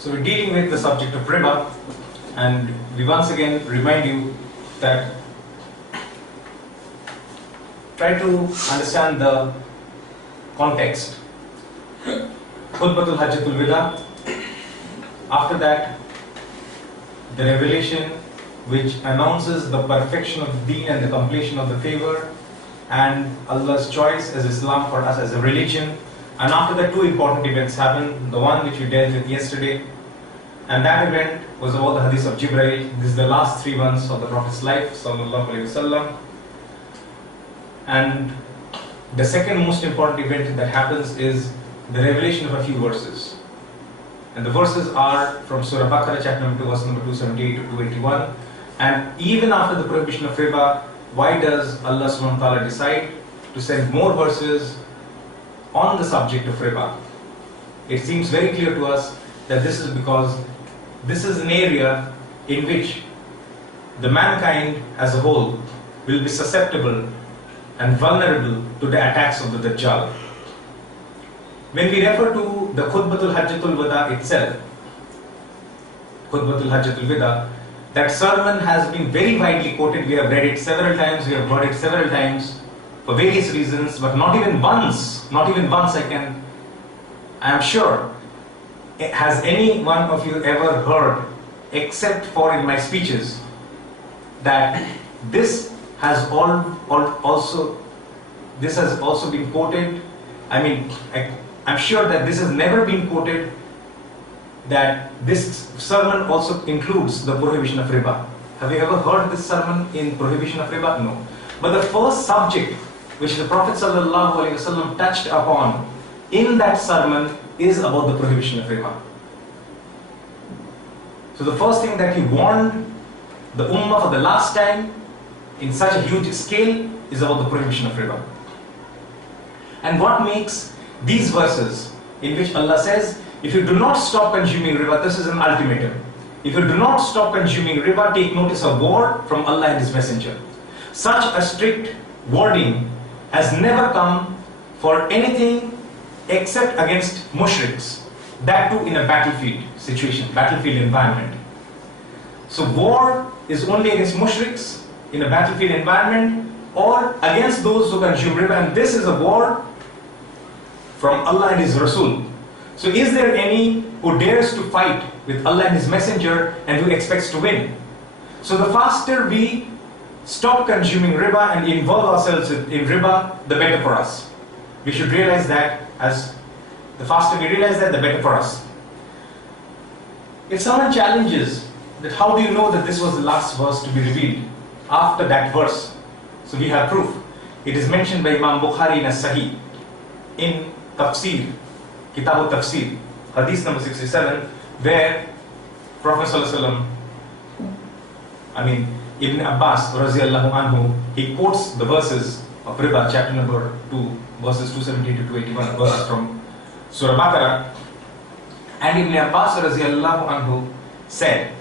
So we're dealing with the subject of riba, and we once again remind you that try to understand the context. Khutbatul Hajjatul Wida. After that, the revelation which announces the perfection of the deen and the completion of the favor and Allah's choice as Islam for us as a religion. And after that, two important events happened. The one which we dealt with yesterday, and that event was about the hadith of Jibreel. This is the last 3 months of the Prophet's life, sallallahu alaihi wasallam. And the second most important event that happens is the revelation of a few verses. And the verses are from Surah Baqarah, chapter number 2, verse number 278 to 281. And even after the prohibition of riba, why does Allah subhanahu wa ta'ala decide to send more verses on the subject of riba? It seems very clear to us that this is because this is an area in which the mankind as a whole will be susceptible and vulnerable to the attacks of the Dajjal. When we refer to the Khutbatul Hajjatul Wida itself, Khutbatul Hajjatul Wida, that sermon has been very widely quoted. We have read it several times, we have heard it several times for various reasons, but not even once I am sure, has any one of you ever heard, except for in my speeches, that this has also been quoted. I mean, I'm sure that this has never been quoted, that this sermon also includes the prohibition of riba. Have you ever heard this sermon in prohibition of riba? No. But the first subject which the Prophet ﷺ touched upon in that sermon is about the prohibition of riba. So the first thing that he warned the ummah for the last time in such a huge scale is about the prohibition of riba. And what makes these verses in which Allah says, if you do not stop consuming riba, this is an ultimatum. If you do not stop consuming riba, take notice of war from Allah and His Messenger. Such a strict wording has never come for anything except against mushriks, that too in a battlefield situation, battlefield environment. So war is only against mushriks in a battlefield environment or against those who consume riba, and this is a war from Allah and His Rasul. So is there any who dares to fight with Allah and His Messenger and who expects to win? So the faster we stop consuming riba and involve ourselves in riba, the better for us. We should realize that, as the faster we realize that, the better for us. If someone challenges that how do you know that this was the last verse to be revealed after that verse? So we have proof. It is mentioned by Imam Bukhari in As-Sahih, in Tafsir, Kitab al-Tafsir, Hadith number 67, where Prophet ﷺ, Ibn Abbas radiallahu anhu, he quotes the verses of riba, chapter number 2, verses 270 to 281, verses from Surah Baqarah. And Ibn Abbas radiallahu anhu said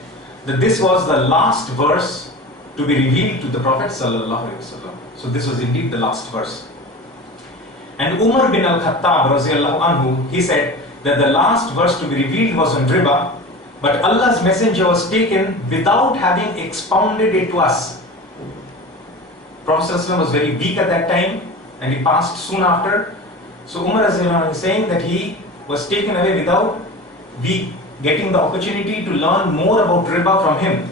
that this was the last verse to be revealed to the Prophet sallallahu alaihi wasallam. So this was indeed the last verse. And Umar bin al-Khattab radiallahu anhu, he said that the last verse to be revealed was on riba, but Allah's Messenger was taken without having expounded it to us. Prophet ﷺ was very weak at that time and he passed soon after. So Umar is saying that he was taken away without we getting the opportunity to learn more about riba from him.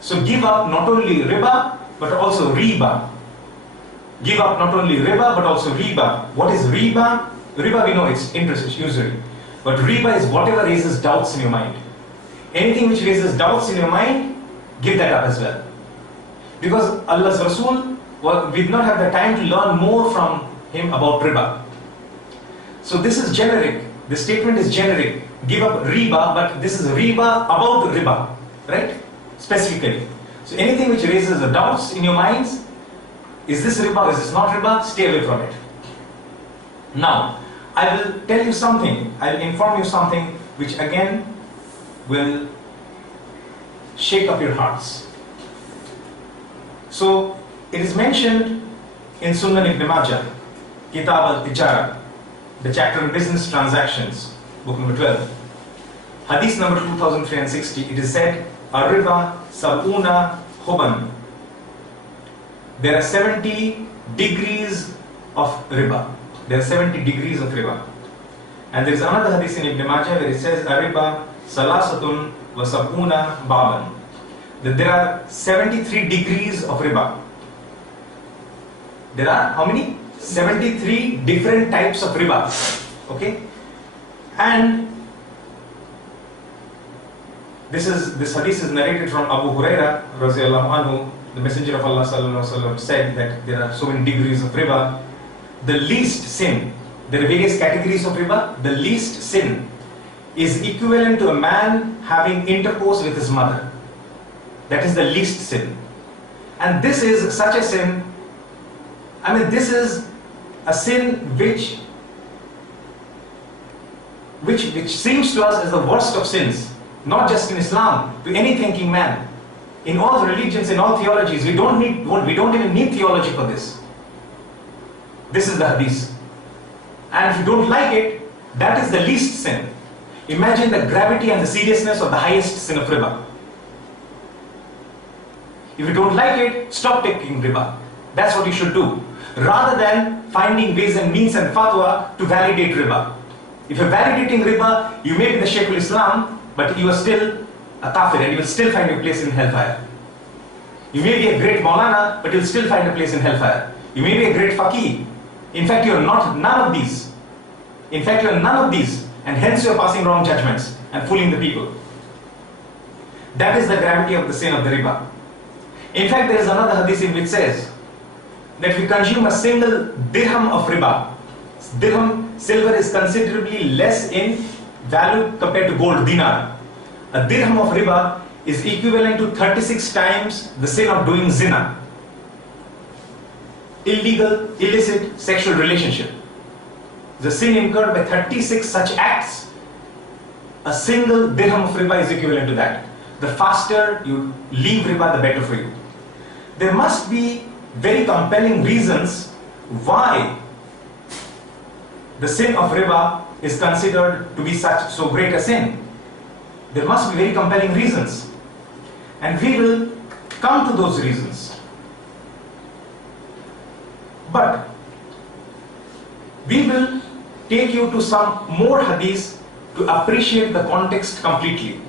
So give up not only riba but also riba. Give up not only riba but also riba. What is riba? Riba, we know it's interest, it's usury. But riba is whatever raises doubts in your mind. Anything which raises doubts in your mind, give that up as well. Because Allah's Rasul did not have the time to learn more from him about riba. So this is generic. The statement is generic. Give up riba, but this is riba about riba, right? Specifically. So anything which raises the doubts in your minds, is this riba, is this not riba? Stay away from it. Now, I will tell you something, I will inform you something which again will shake up your hearts. So, it is mentioned in Sunan Ibn Majah, Kitab al-Tijara, the chapter on business transactions, book number 12. Hadith number 2360, it is said, Ar-riba sab'una huban. There are 70 degrees of riba. There are 70 degrees of riba. And there is another hadith in Ibn Majah where it says, Ar-riba salasatun wa sab'una baban. That there are 73 degrees of riba. There are how many? 73 different types of riba. Okay? And this hadith is narrated from Abu Huraira radhiyallahu anhu. The Messenger of Allah sallallahu alaihi wasallam said that there are so many degrees of riba. The least sin, there are various categories of riba. The least sin is equivalent to a man having intercourse with his mother. That is the least sin. And this is such a sin, this is a sin which seems to us as the worst of sins, not just in Islam, to any thinking man. In all religions, in all theologies, we don't even need theology for this. This is the hadith. And if you don't like it, that is the least sin. Imagine the gravity and the seriousness of the highest sin of riba. If you don't like it, stop taking riba. That's what you should do. Rather than finding ways and means and fatwa to validate riba. If you're validating riba, you may be the Shaykh al-Islam, but you are still a kafir and you will still find your place in hellfire. You may be a great Maulana, but you'll still find a place in hellfire. You may be a great faqih. In fact, you are none of these. In fact, you are none of these, and hence you are passing wrong judgments and fooling the people. That is the gravity of the sin of the riba. In fact, there is another hadith in which says that if you consume a single dirham of riba, dirham, silver is considerably less in value compared to gold, dinar. A dirham of riba is equivalent to 36 times the sin of doing zina. Illegal, illicit sexual relationship. The sin incurred by 36 such acts, a single dirham of riba is equivalent to that. The faster you leave riba, the better for you. There must be very compelling reasons why the sin of riba is considered to be so great a sin. There must be very compelling reasons. And we will come to those reasons. But we will take you to some more hadiths to appreciate the context completely.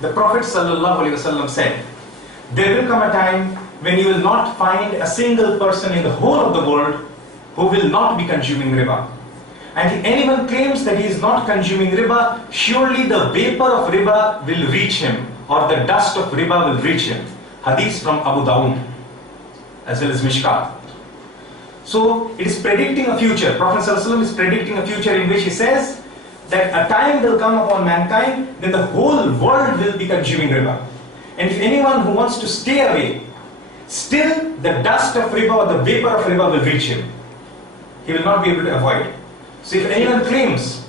The Prophet ﷺ said, there will come a time when you will not find a single person in the whole of the world who will not be consuming riba. And if anyone claims that he is not consuming riba, surely the vapor of riba will reach him, or the dust of riba will reach him. Hadith from Abu Dawud, as well as Mishkat. So it is predicting a future. Prophet ﷺ is predicting a future in which he says that a time will come upon mankind when the whole world will be consuming riba. And if anyone who wants to stay away, still the dust of riba or the vapor of riba will reach him. He will not be able to avoid. So if anyone claims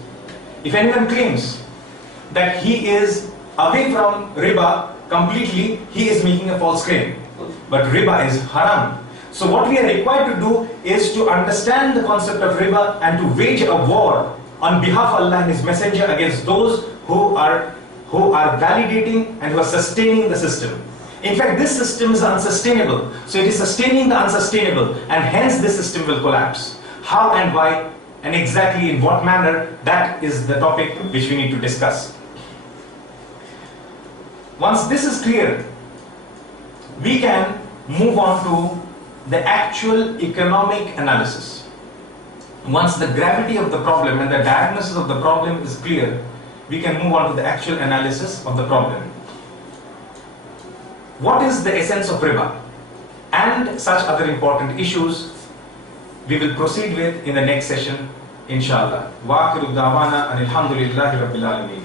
that he is away from riba completely, he is making a false claim. But riba is haram. So what we are required to do is to understand the concept of riba and to wage a war on behalf of Allah and His Messenger against those who are validating and who are sustaining the system. In fact, this system is unsustainable. So it is sustaining the unsustainable, and hence this system will collapse. How and why and exactly in what manner, that is the topic which we need to discuss. Once this is clear, we can move on to the actual economic analysis. Once the gravity of the problem and the diagnosis of the problem is clear, we can move on to the actual analysis of the problem. What is the essence of riba? And such other important issues we will proceed with in the next session, inshallah. Wa akhiru da'wana anil hamdulillahi rabbil alameen.